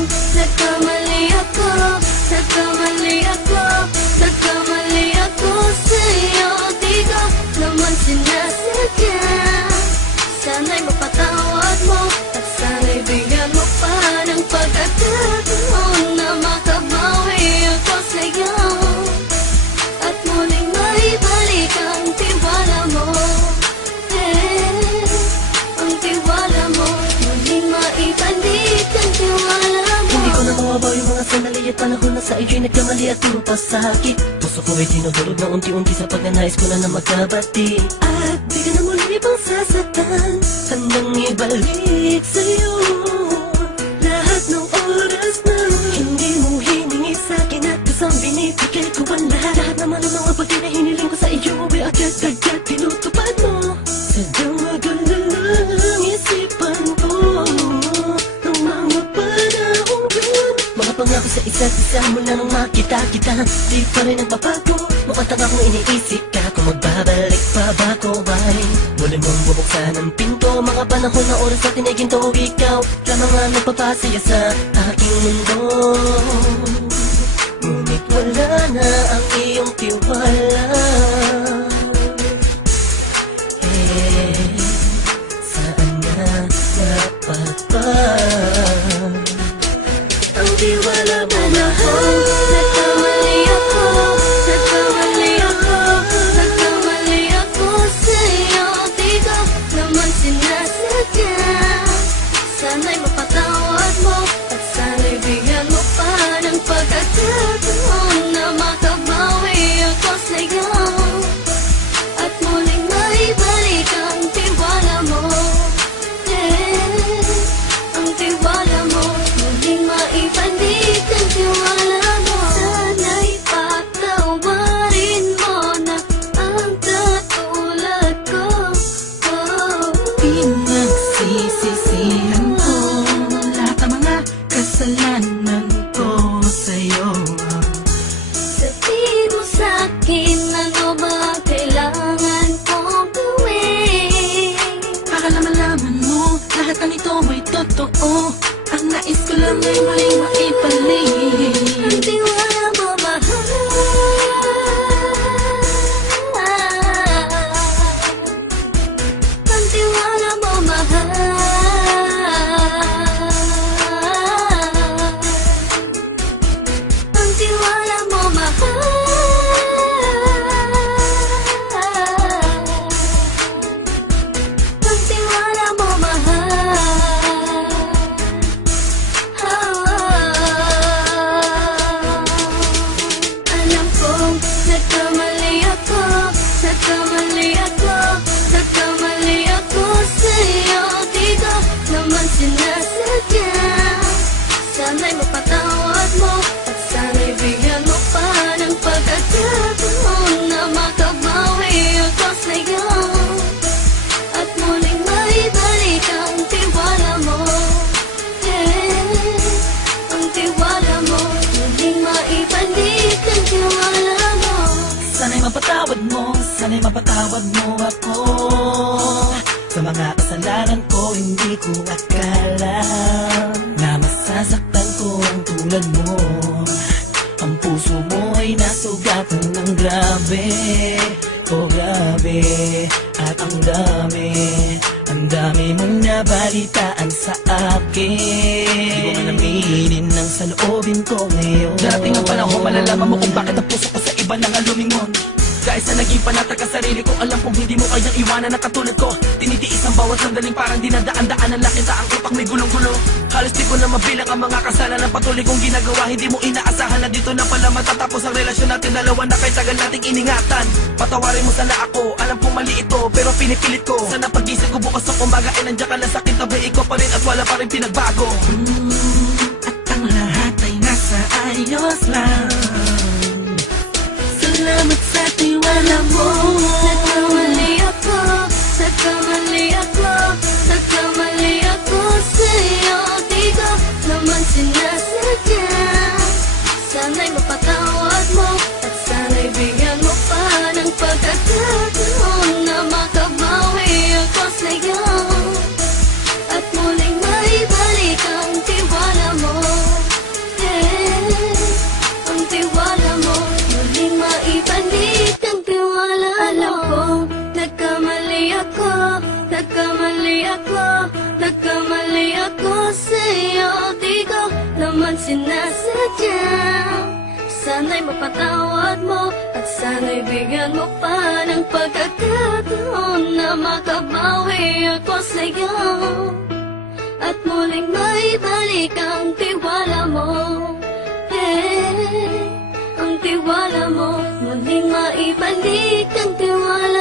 kong nagkamali ako, nagkamali ako, nagkamali ako sa'yo. Di ko naman sinasadya. Sana'y mapatawad mo at sana'y bigyan mo pa ng pagkakataon na makabawi ako sa'yo at muling maibalik ang tiwala mo. Ang tiwala mo, muling maibalik ang tiwala mo. Hindi ko na mawabaw yung mga sandali at panahon na sa iyo'y nagkamali at puro pasakit. Puso ko ay dinudulog na unti-unti sa pagnanais ko na magkabati. At di ka na muli pang sasaktan, handang ibalik sa'yo lahat ng oras na hindi mo hiningi sa'kin at kusang binibigay ko ang lahat. Lahat naman ng mga bagay na hiniling ko sa iyo ay agad-agad tinutupad mo. Sadyang magulo lang isipan ko ng mga panahon yun. Mga pangako sa isa't isa mula nung makita kita, di pa rin nagbabago. Mukhang tanga kung iniisip ka kung magbabalik pa ba ko ay muli mong bubuksan ang pinto. Mga panahon na oras na tiniginto, ikaw lamang ang nagpapasaya sa aking mundo. Ngunit wala na ang iyong tiwala. Saan na dapat ba ang tiwala mo na Nagkamali ako, nagkamali ako, nagkamali ako sa'yo. Di ko naman sinasadya. Sana'y mapatawad mo at sana'y bigyan mo pa ng pagkakataon na makabawi ako sa'yo at muling maibalik ang tiwala mo. Ang tiwala mo, muling maibalik ang tiwala mo. Sana'y patawarin mo na ang katulad ko. Pinagsisisihan ko lahat ng mga kasalanan ko sa'yo. Sabihin mo sa'kin ano ba kailangan kong gawin Para malaman mo lahat ng ito ay totoo. Ang nais ko lang ay muling maibalik ang tiwala mo, mahal. Ang tiwala mo, mahal. Ang tiwala mo, mahal. Ang tiwala mo, mahal. Alam kong nagkamali ako, nagkamali ako, nagkamali ako sa'yo. Di ko naman sinasadya. Sana'y mapatawad mo at sana'y bigyan mo pa ng pagkakataon na makabawi ako sa'yo at muling maibalik ang tiwala mo. Ang tiwala mo, muling maibalik ang tiwala mo. Sana'y mapatawad mo, sana'y mapatawad mo ako sa mga kasalanan ko. Hindi ko akala na masasaktan ko ang tulad mo. Ang puso mo ay nasugatan ng grabe, oh grabe. At ang dami mong nabalitaan sa akin. Di ko man aminin ang saloobin ko ngayon. Darating ang panahon, malalaman mo kung bakit ang puso ko sa iba nang alumingon. Dahil sa naging panatag ka sarili ko, alam kong hindi mo kayang iwanan na katulad ko. Tinitiis ang bawat sandaling parang dinadaan-daan ang lakita ang utak may gulong-gulo. Halos di ko na mabilang ang mga kasalanan patuloy kong ginagawa. Hindi mo inaasahan na dito na pala matatapos ang relasyon natin dalawa na kahit tagal nating iningatan. Patawarin mo sana ako, alam kong mali ito pero pinipilit ko. Sana pag-isip ko bukas ng umaga ay nandiyan ka na sa akin, tabi ikaw pa rin at wala pa rin pinagbago. At ang lahat ay nasa ayos lang. Salamat sa tiwala mo. Nagkamali ako, nagkamali ako, nagkamali ako sa'yo. Di ko naman sinasadya. Sana'y mapatawad mo at sana'y bigyan mo pa ng pagkakataon na makabawi ako sa'yo at muling maibalik ang tiwala mo. sinasadya. Sana'y mapatawad mo at sana'y bigyan mo pa ng pagkakataon na makabawi ako sa'yo at muling maibalik ang tiwala mo. Hey, ang tiwala mo, muling maibalik ang tiwala